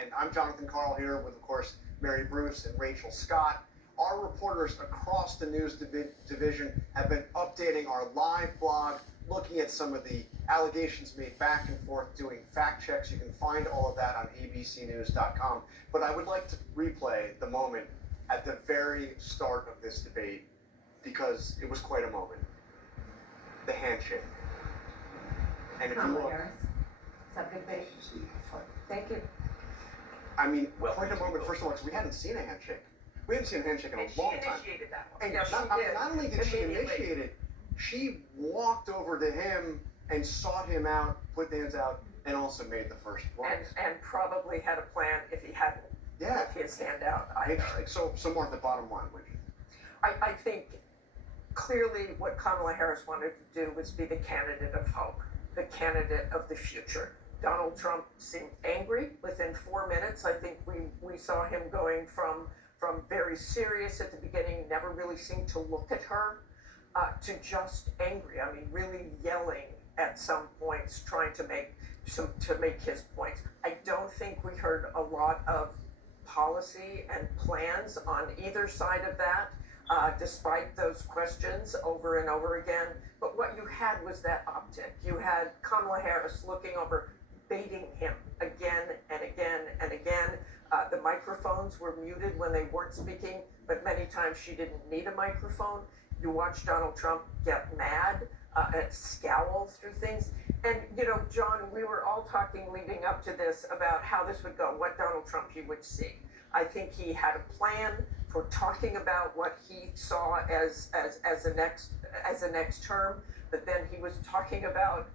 And I'm Jonathan Carl here with, of course, Mary Bruce and Rachel Scott. Our reporters across the news division have been updating our live blog, looking at some of the allegations made back and forth, doing fact checks. You can find all of that on abcnews.com. But I would like to replay the moment at the very start of this debate because it was quite a moment. The handshake. And if you look, Thank you. I mean, quite a moment. First of all, because we hadn't seen a handshake. We hadn't seen a handshake in a long time. She initiated that one. And Yeah, not only did she initiate it, she walked over to him and sought him out, put the hands out, and also made the first place. And probably had a plan if he hadn't. Yeah. Put his hand out. Interesting. So more at the bottom line, would you? I think clearly what Kamala Harris wanted to do was be the candidate of hope, the candidate of the future. Donald Trump seemed angry within 4 minutes. I think we saw him going from very serious at the beginning, never really seemed to look at her, to just angry. I mean, really yelling at some points, trying to make his points. I don't think we heard a lot of policy and plans on either side of that, despite those questions over and over again. But what you had was that optic. You had Kamala Harris looking over, baiting him again and again and again. The microphones were muted when they weren't speaking, but many times she didn't need a microphone. You watch Donald Trump get mad and scowl through things. And, John, we were all talking leading up to this about how this would go, what Donald Trump he would see. I think he had a plan for talking about what he saw as a next term, but then he was talking about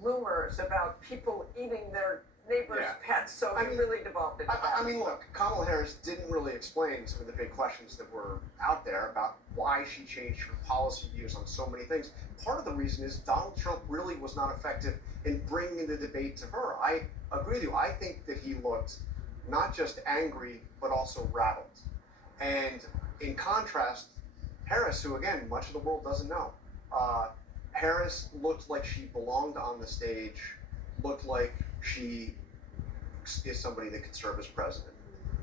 rumors about people eating their neighbors' pets. So he really devolved into that. I mean, look, Kamala Harris didn't really explain some of the big questions that were out there about why she changed her policy views on so many things. Part of the reason is Donald Trump really was not effective in bringing the debate to her. I agree with you. I think that he looked not just angry, but also rattled. And in contrast, Harris, who again, much of the world doesn't know, Harris looked like she belonged on the stage, looked like she is somebody that could serve as president.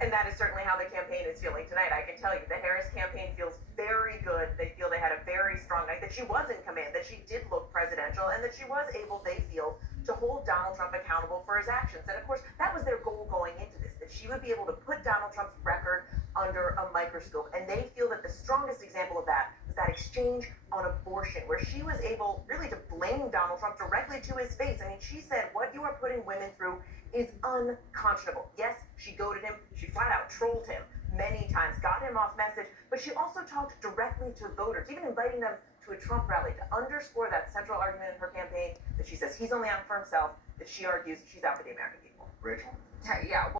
And that is certainly how the campaign is feeling tonight. I can tell you, the Harris campaign feels very good. They feel they had a very strong night, that she was in command, that she did look presidential, and that she was able, they feel, to hold Donald Trump accountable for his actions. And of course, that was their goal going into this, that she would be able to put Donald Trump's record under a microscope. And they feel that the strongest example of that was that exchange on abortion, where she was able really to blame Donald Trump directly to his face. I mean, she said, what you are putting women through is unconscionable. Yes, she goaded him. She flat out trolled him many times, got him off message, but she also talked directly to voters, even inviting them to a Trump rally to underscore that central argument in her campaign that she says he's only out for himself, that she argues she's out for the American people. Rachel? Yeah.